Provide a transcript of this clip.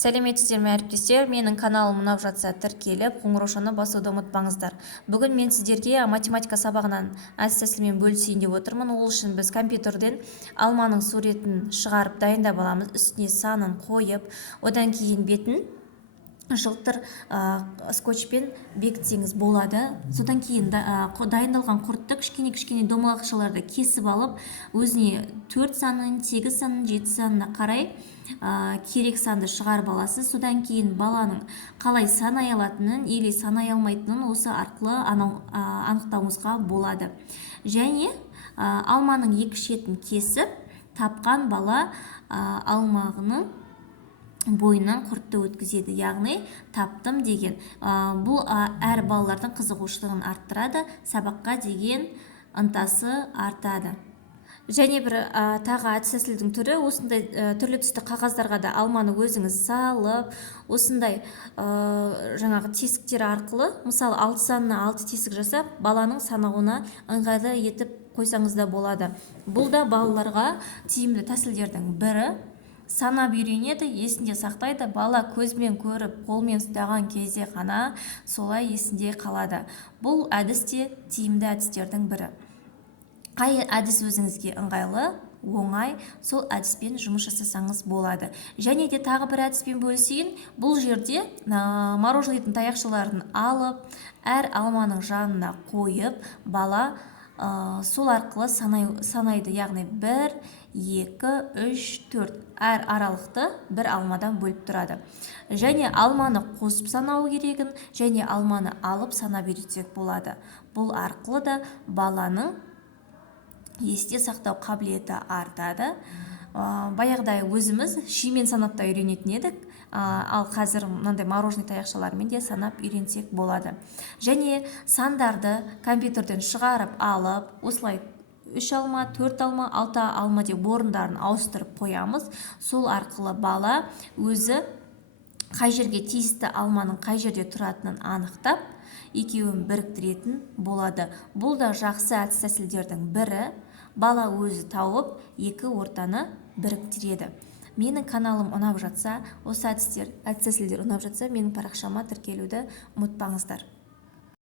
Сәлеметсіздер ме әріптестер, менің каналым ұнап жатса тіркеліп, қоңыраушаны басуды ұмытпаңыздар. Бүгін мен сіздерге математика сабағынан әдіс-тәсілмен бөлісейін деп отырмын. Ол үшін біз компьютерден алманың суретін шығарып дайындап аламыз, үстіне санын қойып, одан кейін бетін жылтыр скотчпен бекітсеңіз болады. Содан кейін дайындалған құртты кішкене домалақшаларды кесіп алып, өзіне 4 санын, 8 санын, 7 санына қарай керек санды шығарып аласыз. Содан кейін баланың қалай санай алатынын или санай алмайтынын осы арқылы анықтауыңызға болады. Және алманың екі шетін кесіп, тапқан бала алмағының бойынан құртты өткізеді, яғни таптым деген. Бұл әр балалардың қызығушылығын арттырады, сабаққа деген ынтасы артады. Және бір тағы әдіс-тәсілдің түрі, осындай түрлі түсті қағаздарға да алманы өзіңіз салып, осындай жаңағы тесіктер арқылы, мысалы 6 санына 6 тесік жасап, баланың санауына ыңғайлы етіп қойсаңыз да болады. Бұл да балаларға тиімді тәсілдердің бірі. Санап үйренеді, есінде сақтайды, бала көзбен көріп, қолмен ұстаған кезде ғана солай есінде қалады. Бұл әдіс те тиімді әдістердің бірі. Қай әдіс өзіңізге ыңғайлы, оңай, сол әдіспен жұмыс жасасаңыз болады. Және де тағы бір әдіспен бөлісейін. Бұл жерде мороженыйдың таяқшаларын алып, әр алманың жанына қойып, бала сол арқылы санайды, яғни 1, 2, 3, 4 әр аралықты бір алмадан бөліп тұрады. Және алманы қосып санау керегін, және алманы алып санап үйретсек болады. Бұл арқылы да баланың есте сақтау қабілеті артады. Баяғыдай өзіміз шимен санапта үйренетін едік, ал қазір мынандай мороженый таяқшалармен де санап үйренсек болады. Және сандарды компьютерден шығарып алып, осылай 3 алма, 4 алма, 6 алма деп орындарын ауыстырып қоямыз. Сол арқылы бала өзі қай жерге тиісті алманың қай жерде тұратынын анықтап, екеуін біріктіретін болады. Бұл да жақсы әдіс-тәсілдердің бірі. Бала өзі тауып, екі ортаны біріктіреді. Менің каналым ұнап жатса, осы әдіс-тәсілдер ұнап жатса, менің парақшама тіркелуді ұмытпаңыздар.